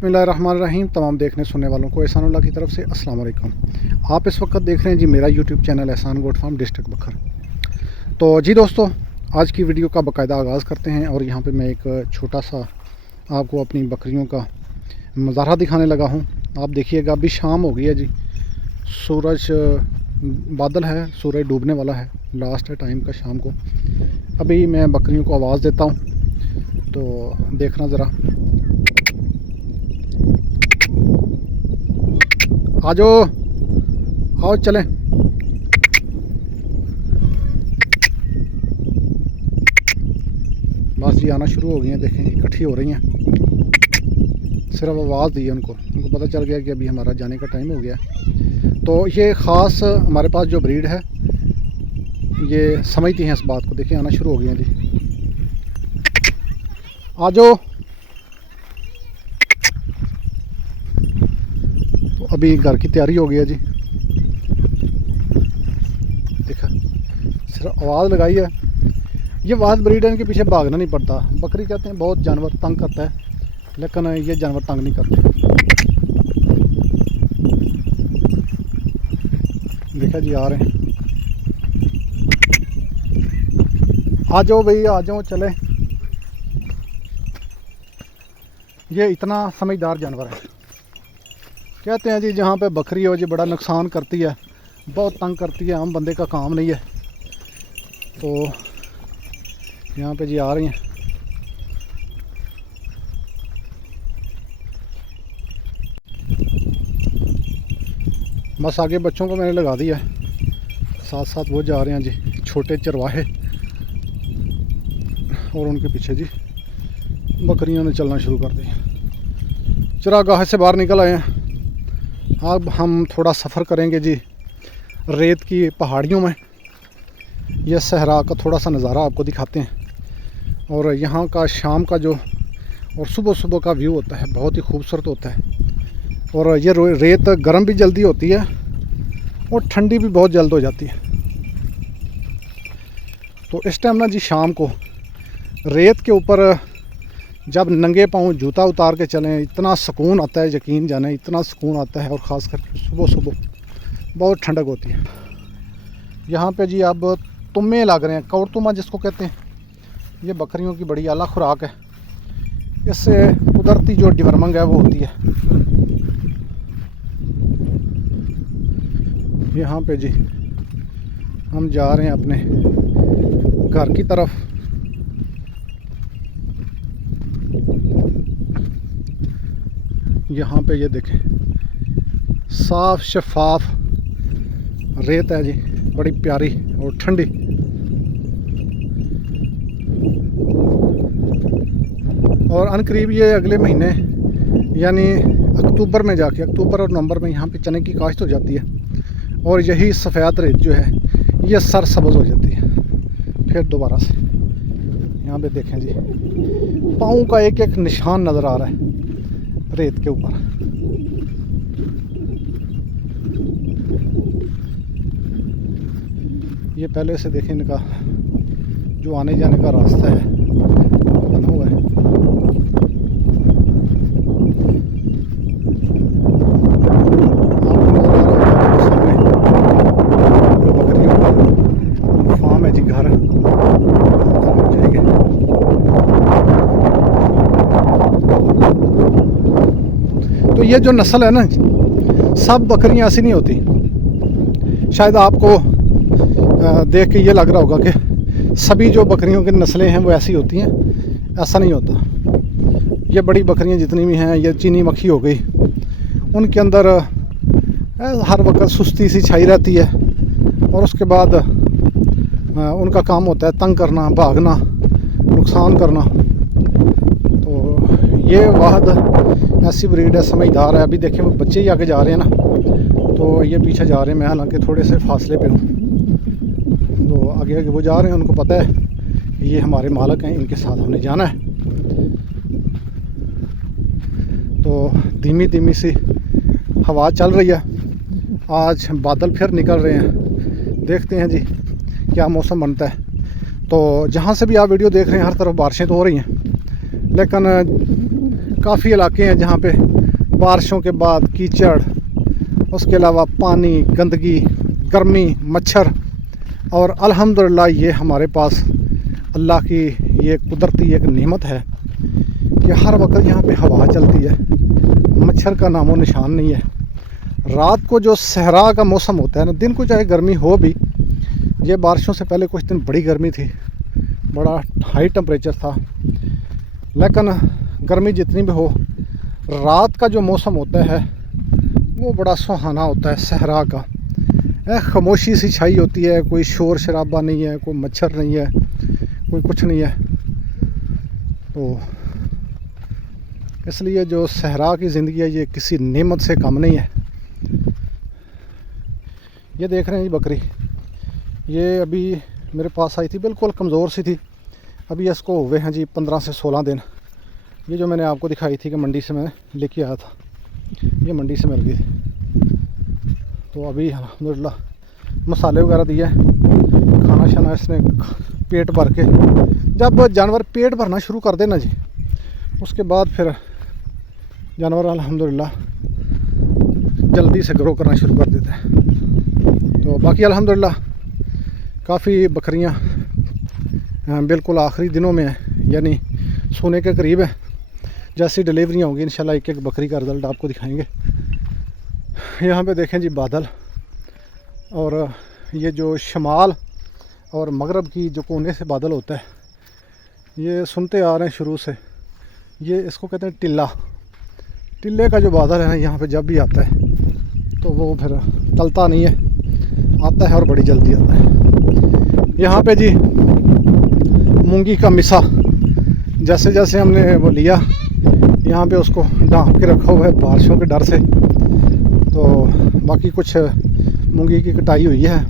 बिस्मिल्लाहिर्रहमानिर्रहीम। तमाम देखने सुनने वालों को एहसानुल्लाह की तरफ से अस्सलाम वालेकुम। आप इस वक्त देख रहे हैं जी मेरा यूट्यूब चैनल एहसान गोट फार्म डिस्ट्रिक्ट बखर। तो जी दोस्तों, आज की वीडियो का बाकायदा आगाज़ करते हैं और यहाँ पे मैं एक छोटा सा आपको अपनी बकरियों का मज़ारा दिखाने लगा हूँ। आप देखिएगा, अभी शाम हो गई है जी, सूरज बादल है, सूरज डूबने वाला है, लास्ट है टाइम का शाम को। अभी मैं बकरियों को आवाज़ देता हूँ तो देखना ज़रा। आ जाओ, आओ चलें। बस ये आना शुरू हो गई हैं, देखें इकट्ठी हो रही हैं। सिर्फ आवाज़ दी है उनको पता चल गया कि अभी हमारा जाने का टाइम हो गया। तो ये ख़ास हमारे पास जो ब्रीड है ये समझती हैं इस बात को। देखें आना शुरू हो गई हैं जी, आ जाओ। तो अभी घर की तैयारी हो गई है जी, देखा सिर्फ आवाज़ लगाई है। ये वाद ब्रीड है, इनके पीछे भागना नहीं पड़ता। बकरी कहते हैं बहुत जानवर तंग करता है, लेकिन ये जानवर तंग नहीं करते। देखा जी आ रहे हैं, आ जाओ भाई आ जाओ चले। ये इतना समझदार जानवर है। कहते हैं जी जहाँ पे बकरी हो जी बड़ा नुकसान करती है, बहुत तंग करती है, आम बंदे का काम नहीं है। तो यहाँ पे जी आ रही हैं। बस आगे बच्चों को मैंने लगा दिया है, साथ साथ वो जा रहे हैं जी छोटे चरवाहे, और उनके पीछे जी बकरियों ने चलना शुरू कर दिया। चरागाह से बाहर निकल आए हैं। अब हम थोड़ा सफ़र करेंगे जी रेत की पहाड़ियों में। यह सहरा का थोड़ा सा नज़ारा आपको दिखाते हैं। और यहाँ का शाम का जो और सुबह सुबह का व्यू होता है बहुत ही खूबसूरत होता है। और ये रेत गर्म भी जल्दी होती है और ठंडी भी बहुत जल्द हो जाती है। तो इस टाइम ना जी शाम को रेत के ऊपर जब नंगे पाँव जूता उतार के चलें, इतना सुकून आता है, यकीन जाने इतना सुकून आता है। और ख़ास करके सुबह सुबह बहुत ठंडक होती है। यहाँ पे जी अब तुम्बे लग रहे हैं, कौरतुमा जिसको कहते हैं। ये बकरियों की बड़ी आला खुराक है, इससे कुदरती जो डिवर्मिंग है वो होती है। यहाँ पे जी हम जा रहे हैं अपने घर की तरफ। यहाँ पे ये देखें साफ शफाफ रेत है जी, बड़ी प्यारी और ठंडी। और अनकरीब ये अगले महीने यानी अक्टूबर में जाके, अक्टूबर और नवंबर में यहाँ पे चने की काश्त हो जाती है। और यही सफ़ेद रेत जो है ये सरसब्ज़ हो जाती है फिर दोबारा से। यहाँ पे देखें जी पाँव का एक एक निशान नज़र आ रहा है रेत के ऊपर। ये पहले से देखें इनका जो आने जाने का रास्ता है बना हुआ है। फार्म है जी, घर जाएंगे। तो ये जो नस्ल है ना, सब बकरियां ऐसी नहीं होती। शायद आपको देख के ये लग रहा होगा कि सभी जो बकरियों की नस्लें हैं वो ऐसी होती हैं, ऐसा नहीं होता। ये बड़ी बकरियां जितनी भी हैं, ये चीनी मक्खी हो गई, उनके अंदर हर वक्त सुस्ती सी छाई रहती है। और उसके बाद उनका काम होता है तंग करना, भागना, नुकसान करना। तो ये वाहद ऐसी ब्रीड है, समझदार है। अभी देखें वो बच्चे ही आगे जा रहे हैं ना, तो ये पीछे जा रहे हैं। मैं हालांकि थोड़े से फासले पे हूँ, तो आगे आगे वो जा रहे हैं। उनको पता है कि ये हमारे मालिक हैं, इनके साथ हमने जाना है। तो धीमी धीमी सी हवा चल रही है। आज बादल फिर निकल रहे हैं, देखते हैं जी क्या मौसम बनता है। तो जहाँ से भी आप वीडियो देख रहे हैं हर तरफ बारिशें तो हो रही हैं, लेकिन काफ़ी इलाके हैं जहाँ पे बारिशों के बाद कीचड़, उसके अलावा पानी, गंदगी, गर्मी, मच्छर, और अल्हम्दुलिल्लाह ये हमारे पास अल्लाह की ये कुदरती एक नेमत है कि हर वक्त यहाँ पे हवा चलती है, मच्छर का नामो निशान नहीं है। रात को जो सहरा का मौसम होता है ना, दिन को चाहे गर्मी हो भी, ये बारिशों से पहले कुछ दिन बड़ी गर्मी थी, बड़ा हाई टेम्परेचर था, लेकिन गर्मी जितनी भी हो, रात का जो मौसम होता है वो बड़ा सुहाना होता है। सहरा का खामोशी सी छाई होती है, कोई शोर शराबा नहीं है, कोई मच्छर नहीं है, कोई कुछ नहीं है। तो इसलिए जो सहरा की ज़िंदगी है ये किसी नेमत से कम नहीं है। ये देख रहे हैं जी बकरी, ये अभी मेरे पास आई थी, बिल्कुल कमज़ोर सी थी। अभी इसको हुए हैं जी 15 से 16 दिन। ये जो मैंने आपको दिखाई थी कि मंडी से मैं लेके आया था, ये मंडी से मिल गई थी। तो अभी अल्हम्दुलिल्लाह मसाले वगैरह दिए, खाना शाना इसने पेट भर के। जब जानवर पेट भरना शुरू कर देना जी, उसके बाद फिर जानवर अल्हम्दुलिल्लाह जल्दी से ग्रो करना शुरू कर देता है। तो बाकी अल्हम्दुलिल्लाह काफ़ी बकरियां बिल्कुल आखिरी दिनों में है, यानी सोने के करीब है। जैसी डिलीवरियाँ होंगी इंशाल्लाह एक एक बकरी का रिज़ल्ट आपको दिखाएंगे। यहाँ पे देखें जी बादल, और ये जो शमाल और मगरब की जो कोने से बादल होता है, ये सुनते आ रहे हैं शुरू से। ये इसको कहते हैं टिल्ला। टिल्ले का जो बादल है ना, यहाँ पे जब भी आता है तो वो फिर टलता नहीं है, आता है और बड़ी जल्दी आता है। यहाँ पे जी मूंगी का मिसा, जैसे जैसे हमने वो लिया, यहाँ पे उसको ढाँप के रखा हुआ है बारिशों के डर से। तो बाकी कुछ मूंगी की कटाई हुई है,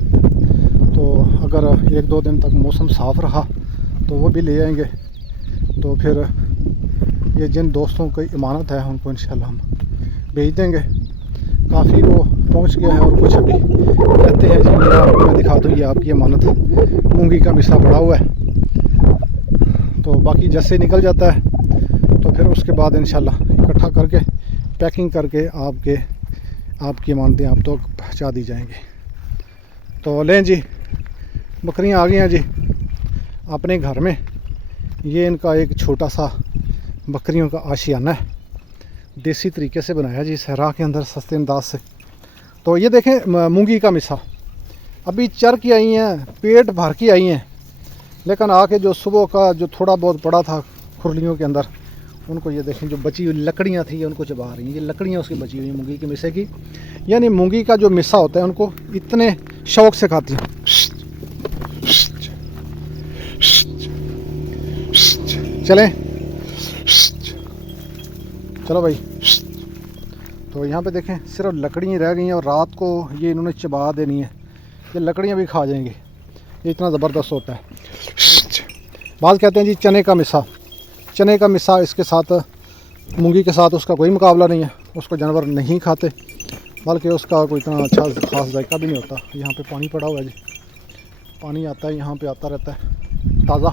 तो अगर 1-2 दिन तक मौसम साफ़ रहा तो वो भी ले आएंगे। तो फिर ये जिन दोस्तों की इमानत है उनको इंशाल्लाह हम भेज देंगे। काफ़ी वो पहुंच गया है और कुछ अभी कहते हैं जी मेरा, आपको मैं दिखा दूँ, ये आपकी अमानत मूंगी का मिसा पड़ा हुआ है। तो बाकी जैसे निकल जाता है तो फिर उसके बाद इंशाल्लाह इकट्ठा करके पैकिंग करके आपकी अमानतें आप तो पहुँचा दी जाएंगी। तो लें जी, बकरियां आ गई हैं जी अपने घर में। ये इनका एक छोटा सा बकरियों का आशियाना है, देसी तरीके से बनाया जी सहरा के अंदर, सस्ते अंदाज से। तो ये देखें मूंगी का मिसा, अभी चर की आई हैं, पेट भर की आई हैं, लेकिन आके जो सुबह का जो थोड़ा बहुत पड़ा था खुरलियों के अंदर, उनको ये देखें जो बची हुई लकड़ियाँ थी उनको चबा रही हैं। ये लकड़ियाँ उसकी बची हुई मूंगी के मिसे की, यानी मूंगी का जो मिसा होता है उनको इतने शौक़ से खाती हैं। चलें, चलो भाई। तो यहाँ पे देखें सिर्फ लकड़ियाँ रह गई हैं और रात को ये इन्होंने चबा देनी है, ये लकड़ियाँ भी खा जाएंगे, ये इतना ज़बरदस्त होता है। बात कहते हैं जी चने का मिसा। चने का मिसा इसके साथ मूंगी के साथ उसका कोई मुकाबला नहीं है, उसको जानवर नहीं खाते, बल्कि उसका कोई इतना अच्छा ख़ास जायका भी नहीं होता। यहाँ पे पानी पड़ा हुआ है जी, पानी आता है यहाँ पे, आता रहता है ताज़ा,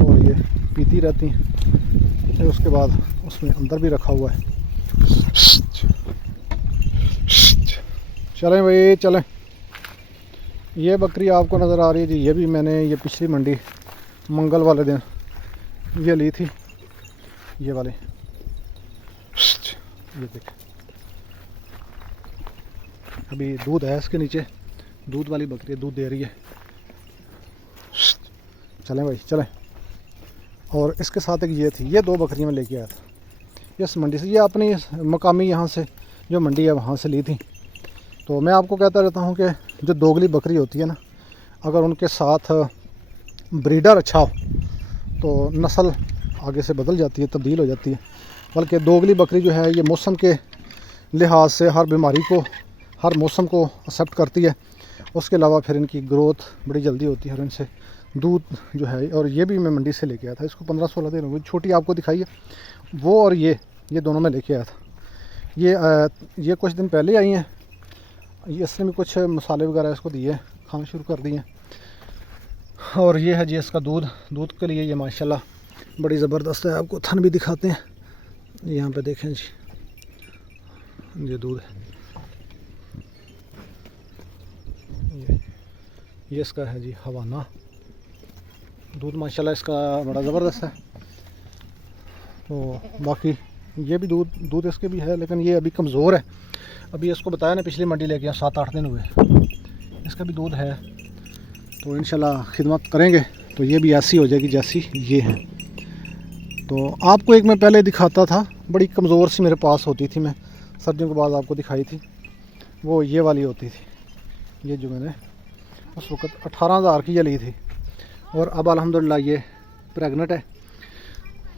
और ये पीती रहती हैं। फिर उसके बाद उसमें अंदर भी रखा हुआ है। चलें भाई चलें। ये बकरी आपको नज़र आ रही है जी, ये भी मैंने ये पिछली मंडी मंगल वाले दिन ये ली थी, ये वाले, ये देखें अभी दूध है इसके नीचे, दूध वाली बकरी दूध दे रही है। चलें भाई चलें। और इसके साथ एक ये थी, ये 2 बकरियां मैं लेके आया था इस मंडी से, ये अपनी मकामी यहाँ से जो मंडी है वहाँ से ली थी। तो मैं आपको कहता रहता हूँ कि जो दोगली बकरी होती है ना, अगर उनके साथ ब्रीडर अच्छा हो तो नस्ल आगे से बदल जाती है, तब्दील हो जाती है। बल्कि दोगली बकरी जो है ये मौसम के लिहाज से हर बीमारी को, हर मौसम को एक्सेप्ट करती है। उसके अलावा फिर इनकी ग्रोथ बड़ी जल्दी होती है और इनसे दूध जो है, और ये भी मैं मंडी से लेके आया था, इसको 15-16 दिन हो गए। छोटी आपको दिखाई है वो, और ये दोनों मैं लेके आया था। ये कुछ दिन पहले आई हैं, ये इसने भी कुछ मसाले वगैरह इसको दिए, खाना शुरू कर दिए। और ये है जी इसका दूध के लिए ये माशाल्लाह बड़ी ज़बरदस्त है। आपको थन भी दिखाते हैं, यहाँ पे देखें जी, ये दूध है, ये इसका है जी हवाना। दूध माशाल्लाह इसका बड़ा ज़बरदस्त है। तो बाकी ये भी दूध इसके भी है, लेकिन ये अभी कमज़ोर है। अभी इसको बताया ना, पिछली मंडी लेके 7-8 दिन हुए, इसका भी दूध है। तो इंशाल्लाह खिदमत करेंगे तो ये भी ऐसी हो जाएगी जैसी ये है। तो आपको एक मैं पहले दिखाता था, बड़ी कमज़ोर सी मेरे पास होती थी, मैं सर्दियों के बाद आपको दिखाई थी, वो ये वाली होती थी। ये जो मैंने उस वक़्त 18,000 की ये ली थी, और अब अल्हम्दुलिल्लाह ये प्रेग्नेंट है।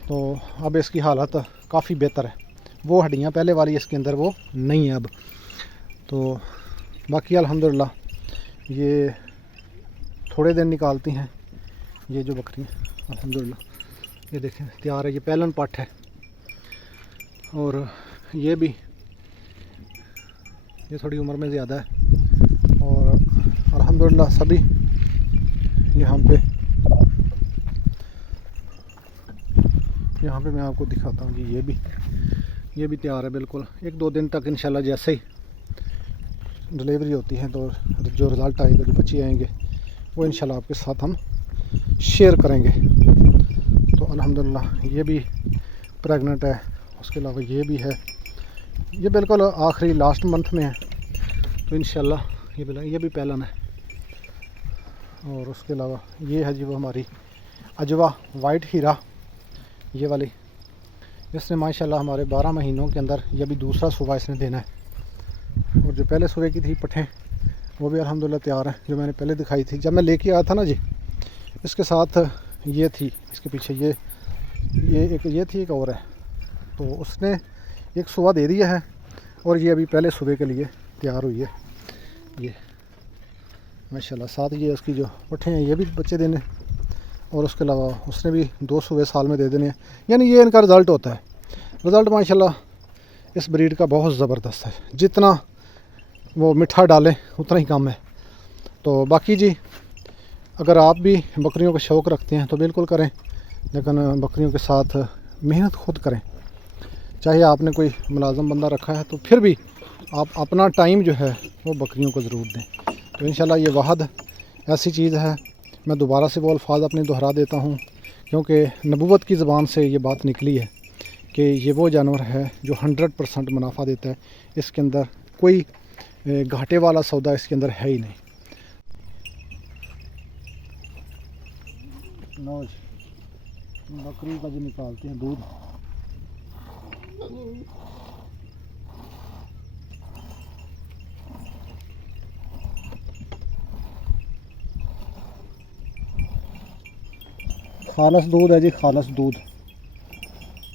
तो अब इसकी हालत काफ़ी बेहतर है। वो हड्डियाँ पहले वाली इसके अंदर वो नहीं है अब। तो बाकी अल्हम्दुलिल्लाह ये थोड़े दिन निकालती हैं ये जो बकरियाँ, अल्हम्दुलिल्लाह। ये देखें तैयार है, ये पहलन पट है। और ये भी ये थोड़ी उम्र में ज़्यादा है। और अल्हम्दुलिल्लाह सभी यहाँ पे मैं आपको दिखाता हूँ जी, ये भी तैयार है बिल्कुल। 1-2 दिन तक इंशाल्लाह जैसे ही डिलीवरी होती है तो जो रिज़ल्ट आएगा, जो बच्चे आएंगे, वो इंशाल्लाह आपके साथ हम शेयर करेंगे। तो अल्हम्दुलिल्लाह ये भी प्रेग्नेंट है। उसके अलावा ये भी है, ये बिल्कुल आखिरी लास्ट मंथ में है। तो इंशाल्लाह ये भी पहलन है। और उसके अलावा ये है जी वो हमारी अजवा वाइट हीरा, ये वाली। इसने माशाल्लाह हमारे 12 महीनों के अंदर ये भी दूसरा सुबह इसने देना है। और जो पहले सुबह की थी पट्ठें, वो भी अल्हम्दुलिल्लाह तैयार है, जो मैंने पहले दिखाई थी जब मैं लेके आया था ना जी। इसके साथ ये थी, इसके पीछे ये थी, एक और है। तो उसने एक सुबह दे दिया है, और ये अभी पहले सुबह के लिए तैयार हुई है ये माशाल्लाह। साथ ये उसकी जो पट्ठे हैं ये भी बच्चे देने, और उसके अलावा उसने भी 2 सुबह साल में दे देने हैं। यानी ये इनका रिज़ल्ट होता है। रिज़ल्ट माशाल्लाह इस ब्रीड का बहुत ज़बरदस्त है। जितना वो मिठा डालें उतना ही कम है। तो बाकी जी, अगर आप भी बकरियों का शौक़ रखते हैं तो बिल्कुल करें, लेकिन बकरियों के साथ मेहनत खुद करें। चाहे आपने कोई मुलाज़म बंदा रखा है तो फिर भी आप अपना टाइम जो है वो बकरियों को ज़रूर दें। तो इंशाल्लाह ये वाहद ऐसी चीज़ है, मैं दोबारा से वो अल्फाज अपने दोहरा देता हूँ, क्योंकि नबूवत की ज़बान से ये बात निकली है कि ये वो जानवर है जो 100% मुनाफा देता है। इसके अंदर कोई घाटे वाला सौदा इसके अंदर है ही नहीं। लो जी, बकरी का जो निकालते हैं दूध, खालस दूध है जी, खालस दूध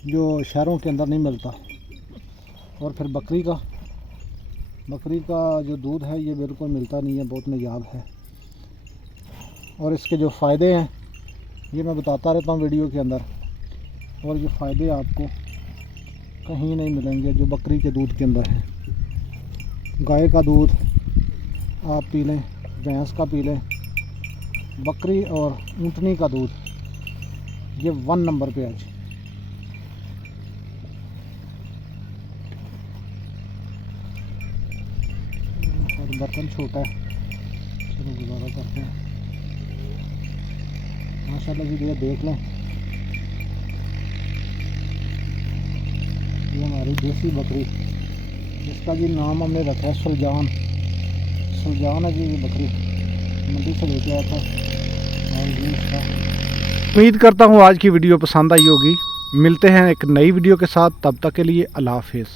जो शहरों के अंदर नहीं मिलता। और फिर बकरी का जो दूध है ये बिल्कुल मिलता नहीं है, बहुत नायाब है। और इसके जो फ़ायदे हैं ये मैं बताता रहता हूँ वीडियो के अंदर, और ये फ़ायदे आपको कहीं नहीं मिलेंगे जो बकरी के दूध के अंदर है। गाय का दूध आप पी लें, भैंस का पी लें, बकरी और ऊँटनी का दूध ये 1 नंबर पे आज। और बर्तन छोटा है, चलो गुजारा करते हैं। माशाल्लाह जी ये देख लें, ये हमारी देसी बकरी, इसका जी नाम हमने रखा है सुलजान है जी। ये बकरी मंडी से लेके आया था। और ये इसका उम्मीद करता हूँ आज की वीडियो पसंद आई होगी। मिलते हैं एक नई वीडियो के साथ, तब तक के लिए अल्लाह हाफिज़।